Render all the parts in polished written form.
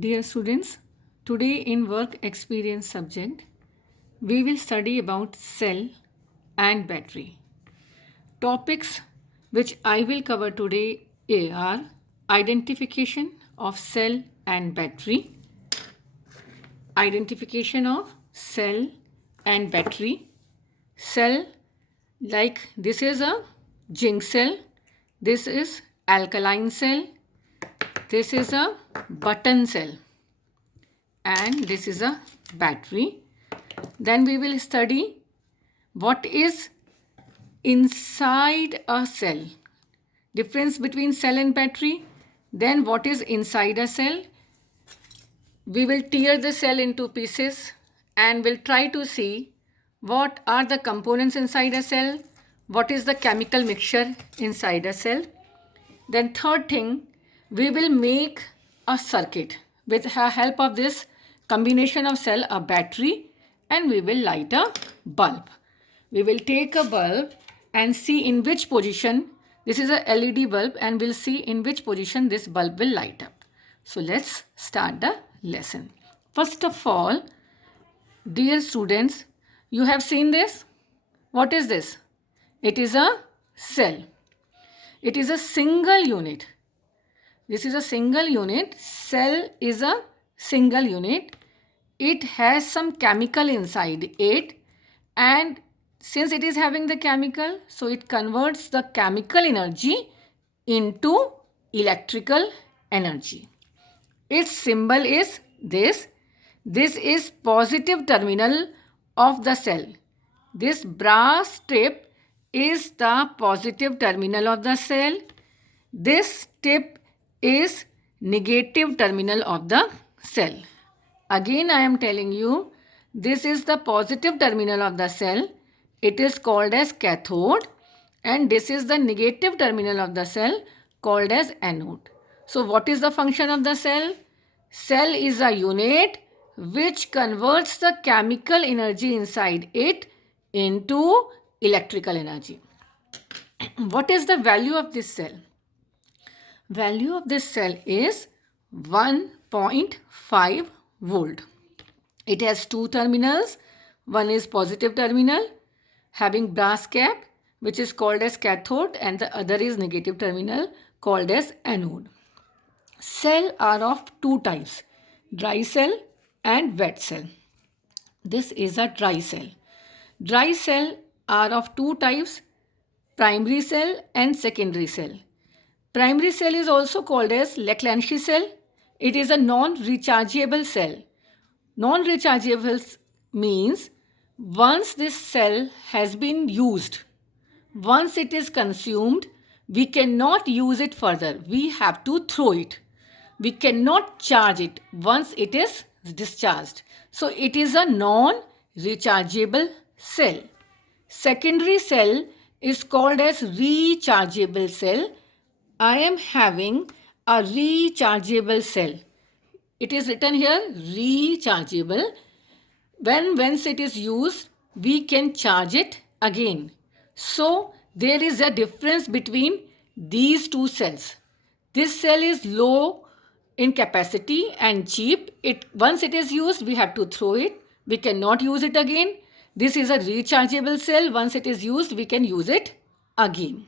Dear students, today in work experience subject, we will study about cell and battery. Topics which I will cover today are identification of cell and battery, identification of cell and battery. Cell, like this is a zinc cell, this is alkaline cell, this is a button cell, and this is a battery. Then we will study what is inside a cell, difference between cell and battery. Then what is inside a cell. We will tear the cell into pieces and will try to see what are the components inside a cell, what is the chemical mixture inside a cell. Then third thing, we will make a circuit with the help of this combination of cell, a battery, and we will light a bulb. We will take a bulb and see in which position, this is a LED bulb, and we'll see in which position this bulb will light up. So let's start the lesson. First of all, dear students, you have seen this. What is this? It is a cell. It is a single unit. This is a single unit. Cell is a single unit. It has some chemical inside it, and since it is having the chemical, so it converts the chemical energy into electrical energy. Its symbol is this. This is positive terminal of the cell. This brass tip is the positive terminal of the cell. This tip is negative terminal of the cell. Again, I am telling you, this is the positive terminal of the cell. It is called as cathode, and this is the negative terminal of the cell called as anode. So what is the function of the cell? Cell is a unit which converts the chemical energy inside it into electrical energy. What is the value of this cell? Value of this cell is 1.5 volt. It has two terminals. One is positive terminal having brass cap, which is called as cathode, and the other is negative terminal called as anode. Cell are of two types, dry cell and wet cell. This is a dry cell. Dry cell are of two types, primary cell and secondary cell. Primary cell is also called as Leclanché cell. It is a non-rechargeable cell. Non-rechargeable means once this cell has been used, once it is consumed, we cannot use it further. We have to throw it. We cannot charge it once it is discharged. So it is a non-rechargeable cell. Secondary cell is called as rechargeable cell. I am having a rechargeable cell. It is written here rechargeable. Once it is used, we can charge it again. So there is a difference between these two cells. This cell is low in capacity and cheap. Once it is used, we have to throw it. We cannot use it again. This is a rechargeable cell. Once it is used, we can use it again.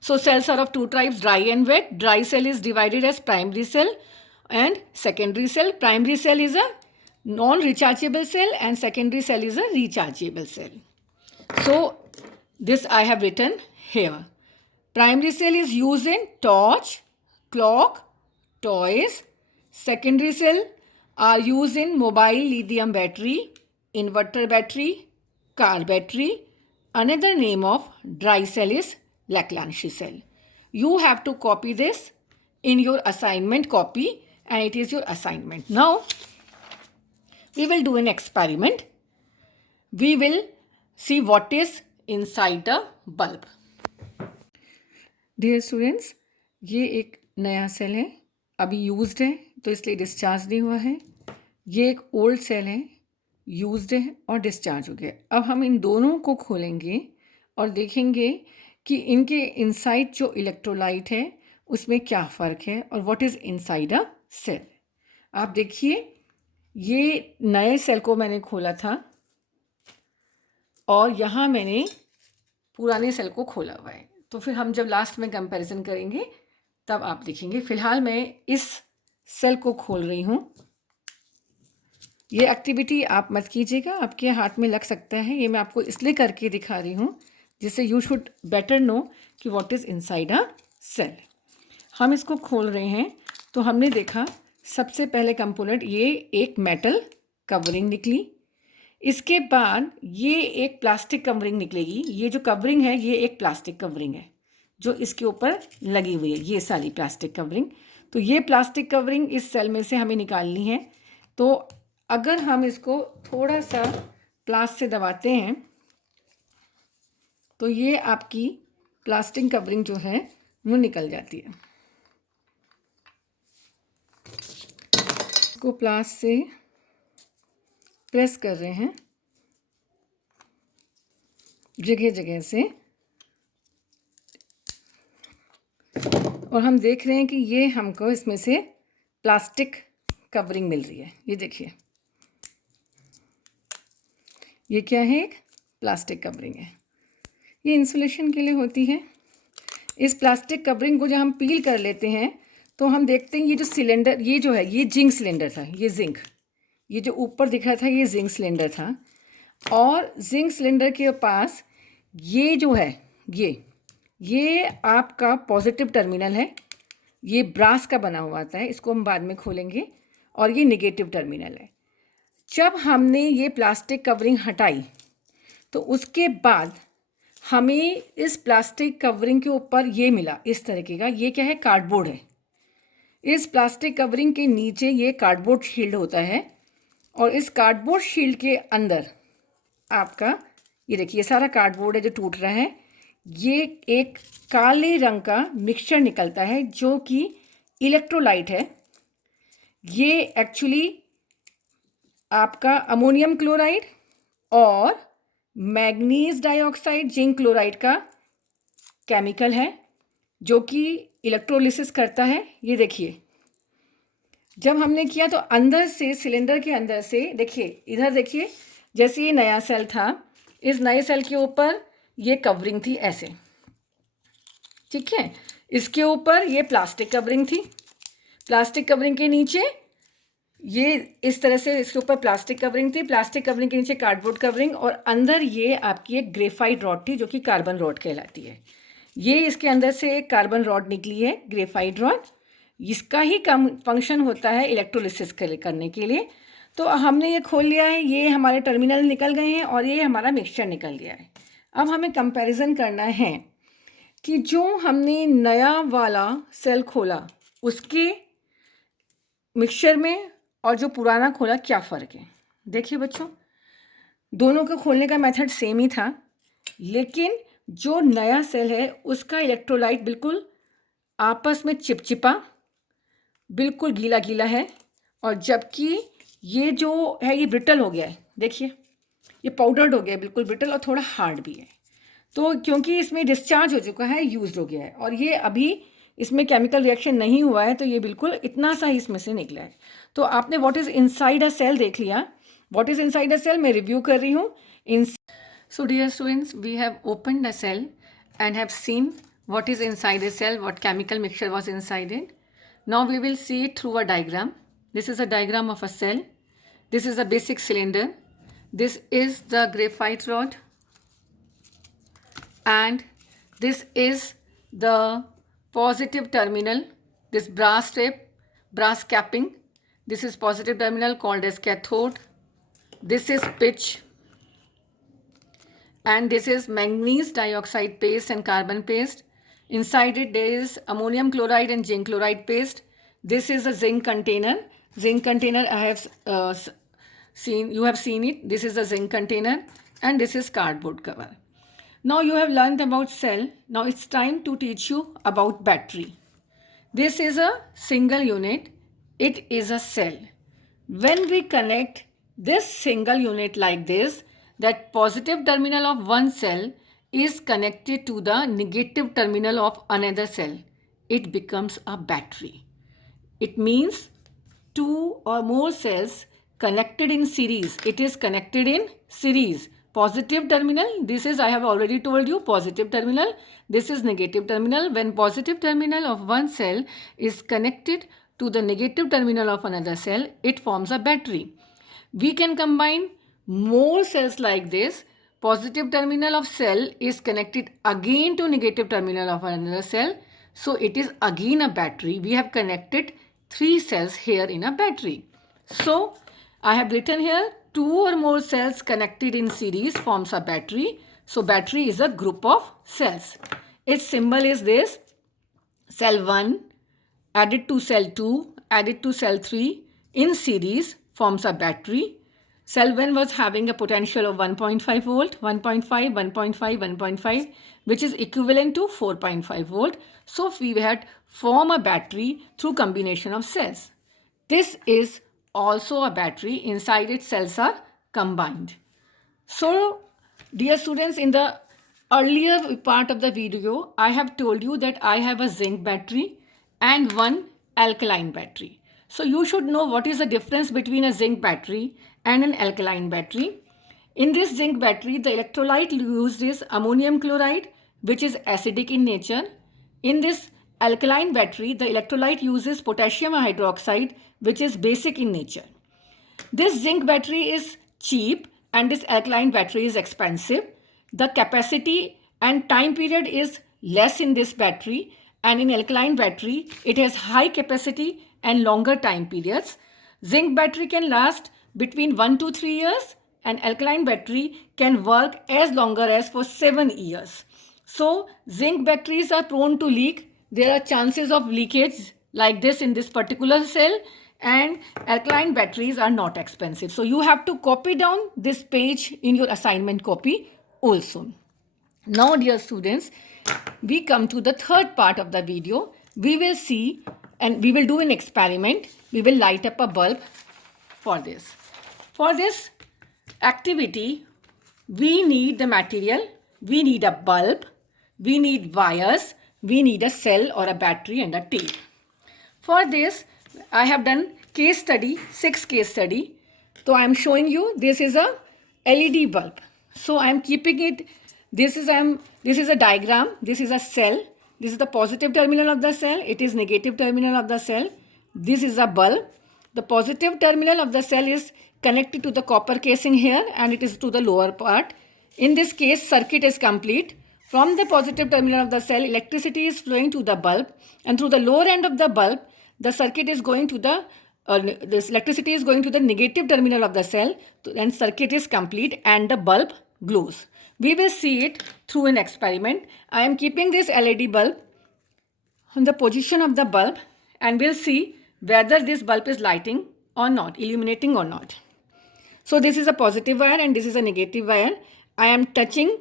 So cells are of two types, dry and wet. Dry cell is divided as primary cell and secondary cell. Primary cell is a non-rechargeable cell and secondary cell is a rechargeable cell. So this I have written here. Primary cell is used in torch, clock, toys. Secondary cell are used in mobile lithium battery, inverter battery, car battery. Another name of dry cell is Leclanché cell. You have to copy this in your assignment copy, and it is your assignment. Now, we will do an experiment. We will see what is inside a bulb. Dear students, ये एक नया cell है, अभी used है तो इसलिए discharge नहीं हुआ है. ये एक ओल्ड सेल है, यूज्ड है और डिस्चार्ज हो गया. अब हम इन दोनों को खोलेंगे और देखेंगे कि इनके इनसाइड जो इलेक्ट्रोलाइट है उसमें क्या फ़र्क है और what is inside a cell. आप देखिए, ये नए सेल को मैंने खोला था और यहाँ मैंने पुराने सेल को खोला हुआ है। तो फिर हम जब लास्ट में कंपैरिजन करेंगे तब आप देखेंगे। फिलहाल मैं इस सेल को खोल रही हूँ। ये एक्टिविटी आप मत कीजिएगा, आपके हाथ में लग सकता है। ये मैं आपको इसलिए करके दिखा रही हूँ जिससे यू शुड बेटर नो कि what is inside a cell. हम इसको खोल रहे हैं तो हमने देखा सबसे पहले कंपोनेंट ये एक मेटल कवरिंग निकली। इसके बाद ये एक प्लास्टिक कवरिंग निकलेगी। ये जो कवरिंग है ये एक प्लास्टिक कवरिंग है जो इसके ऊपर लगी हुई है, ये सारी प्लास्टिक कवरिंग। तो ये प्लास्टिक कवरिंग इस सेल में से हमें निकालनी है। तो अगर हम इसको थोड़ा सा प्लास से दबाते हैं तो ये आपकी प्लास्टिक कवरिंग जो है वो निकल जाती है। इसको प्लास से प्रेस कर रहे हैं जगह जगह से और हम देख रहे हैं कि ये हमको इसमें से प्लास्टिक कवरिंग मिल रही है। ये देखिए, ये क्या है? एक प्लास्टिक कवरिंग है। ये इंसुलेशन के लिए होती है। इस प्लास्टिक कवरिंग को जब हम पील कर लेते हैं तो हम देखते हैं ये जो सिलेंडर, ये जो है ये जिंक सिलेंडर था। ये जिंक, ये जो ऊपर दिख रहा था ये जिंक सिलेंडर था। और जिंक सिलेंडर के पास ये जो है ये आपका पॉजिटिव टर्मिनल है। ये ब्रास का बना हुआ आता है, इसको हम बाद में खोलेंगे। और ये नेगेटिव टर्मिनल है। जब हमने ये प्लास्टिक कवरिंग हटाई तो उसके बाद हमें इस प्लास्टिक कवरिंग के ऊपर ये मिला इस तरीके का। ये क्या है? कार्डबोर्ड है। इस प्लास्टिक कवरिंग के नीचे ये कार्डबोर्ड शील्ड होता है और इस कार्डबोर्ड शील्ड के अंदर आपका ये देखिए सारा कार्डबोर्ड है जो टूट रहा है। ये एक काले रंग का मिक्सचर निकलता है जो कि इलेक्ट्रोलाइट है। ये एक्चुअली आपका अमोनियम क्लोराइड और मैग्नीज डाइऑक्साइड जिंक क्लोराइड का केमिकल है जो कि इलेक्ट्रोलिसिस करता है। ये देखिए, जब हमने किया तो अंदर से, सिलेंडर के अंदर से देखिए, इधर देखिए, जैसे ये नया सेल था, इस नए सेल के ऊपर ये कवरिंग थी ऐसे, ठीक है। इसके ऊपर ये प्लास्टिक कवरिंग थी। प्लास्टिक कवरिंग के नीचे ये इस तरह से इसके ऊपर प्लास्टिक कवरिंग थी। प्लास्टिक कवरिंग के नीचे कार्डबोर्ड कवरिंग और अंदर ये आपकी एक ग्रेफाइट रॉड थी जो कि कार्बन रॉड कहलाती है। ये इसके अंदर से एक कार्बन रॉड निकली है, ग्रेफाइट रॉड। इसका ही कम फंक्शन होता है इलेक्ट्रोलिसिस करने के लिए। तो हमने ये खोल लिया है, ये हमारे टर्मिनल निकल गए हैं और ये हमारा मिक्सचर निकल गया है। अब हमें कंपैरिजन करना है कि जो हमने नया वाला सेल खोला उसके मिक्सचर में और जो पुराना खोला क्या फ़र्क है। देखिए बच्चों, दोनों को खोलने का मेथड सेम ही था, लेकिन जो नया सेल है उसका इलेक्ट्रोलाइट बिल्कुल आपस में चिपचिपा, बिल्कुल गीला गीला है। और जबकि ये जो है ये ब्रिटल हो गया है। देखिए, ये पाउडर्ड हो गया है, बिल्कुल ब्रिटल और थोड़ा हार्ड भी है। तो क्योंकि इसमें डिस्चार्ज हो चुका है, यूज्ड हो गया है और ये अभी इसमें केमिकल रिएक्शन नहीं हुआ है, तो ये बिल्कुल इतना सा ही इसमें से निकला है। तो आपने what is inside a cell देख लिया। What is inside a cell मैं रिव्यू कर रही हूँ। So dear students, we have opened the cell and have seen what is inside the cell, what chemical mixture was inside it. Now we will see it through a diagram. This is a diagram of a cell. This is a basic cylinder. This is the graphite rod. And this is the positive terminal, this brass tape, brass capping. This is positive terminal called as cathode. This is pitch. And this is manganese dioxide paste and carbon paste. Inside it there is ammonium chloride and zinc chloride paste. This is a zinc container. Zinc container I have seen, you have seen it. This is a zinc container and this is cardboard cover. Now you have learned about cell. Now it's time to teach you about battery. This is a single unit. It is a cell. When we connect this single unit like this, that positive terminal of one cell is connected to the negative terminal of another cell, it becomes a battery. It means two or more cells connected in series. It is connected in series. Positive terminal, this is, I have already told you, positive terminal. This is negative terminal. When positive terminal of one cell is connected to the negative terminal of another cell, it forms a battery. We can combine more cells like this. Positive terminal of cell is connected again to negative terminal of another cell. So it is again a battery. We have connected 3 cells here in a battery. So I have written here 2 or more cells connected in series forms a battery. So battery is a group of cells. Its symbol is this: cell 1 added to cell 2 added to cell 3 in series forms a battery. Cell 1 was having a potential of 1.5 volt, 1.5, 1.5, 1.5, which is equivalent to 4.5 volt. So we had form a battery through combination of cells. This is also a battery. Inside its cells are combined. So dear students, in the earlier part of the video, I have told you that I have a zinc battery and one alkaline battery. So you should know what is the difference between a zinc battery and an alkaline battery. In this zinc battery, the electrolyte used is ammonium chloride, which is acidic in nature. In this alkaline battery, the electrolyte uses potassium hydroxide, which is basic in nature. This zinc battery is cheap and this alkaline battery is expensive. The capacity and time period is less in this battery, and in alkaline battery it has high capacity and longer time periods. Zinc battery can last between 1 to 3 years and alkaline battery can work as longer as for 7 years. So zinc batteries are prone to leak. There are chances of leakage like this in this particular cell, and alkaline batteries are not expensive. So you have to copy down this page in your assignment copy also. Now dear students, we come to the third part of the video. We will see and we will do an experiment. We will light up a bulb for this. For this activity, we need the material, we need a bulb, we need wires, we need a cell or a battery and a tape. For this, I have done case study, 6 case study. So I am showing you this is a LED bulb. So I am keeping it, this is a diagram, this is a cell, this is the positive terminal of the cell, it is negative terminal of the cell, this is a bulb. The positive terminal of the cell is connected to the copper casing here and it is to the lower part. In this case, circuit is complete. From the positive terminal of the cell, electricity is flowing to the bulb, and through the lower end of the bulb, the circuit is going to the this electricity is going to the negative terminal of the cell, and circuit is complete and the bulb glows. We will see it through an experiment. I am keeping this LED bulb on the position of the bulb and we'll see whether this bulb is lighting or not, illuminating or not. So this is a positive wire and this is a negative wire. I am touching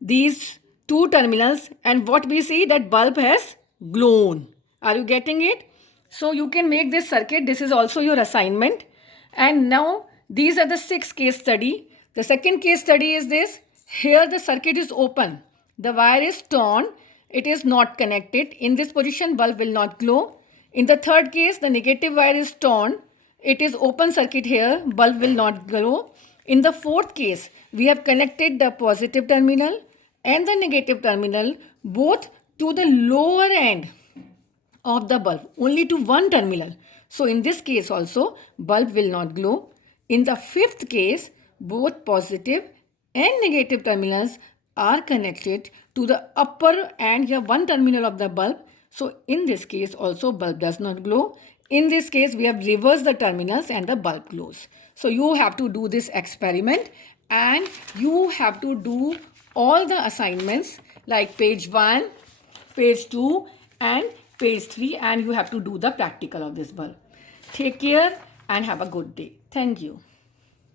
these two terminals and what we see, that bulb has glown. Are you getting it? So you can make this circuit. This is also your assignment. And now these are the 6 case study. The second case study is this. Here the circuit is open. The wire is torn. It is not connected. In this position, bulb will not glow. In the third case, the negative wire is torn. It is open circuit here. Bulb will not glow. In the fourth case, we have connected the positive terminal and the negative terminal both to the lower end of the bulb, only to one terminal. So in this case also, bulb will not glow. In the fifth case, both positive and negative terminals are connected to the upper and here one terminal of the bulb. So in this case also bulb does not glow. In this case we have reversed the terminals and the bulb glows. So you have to do this experiment and you have to do all the assignments like page 1, page 2 and page 3, and you have to do the practical of this bulb. Take care and have a good day. Thank you.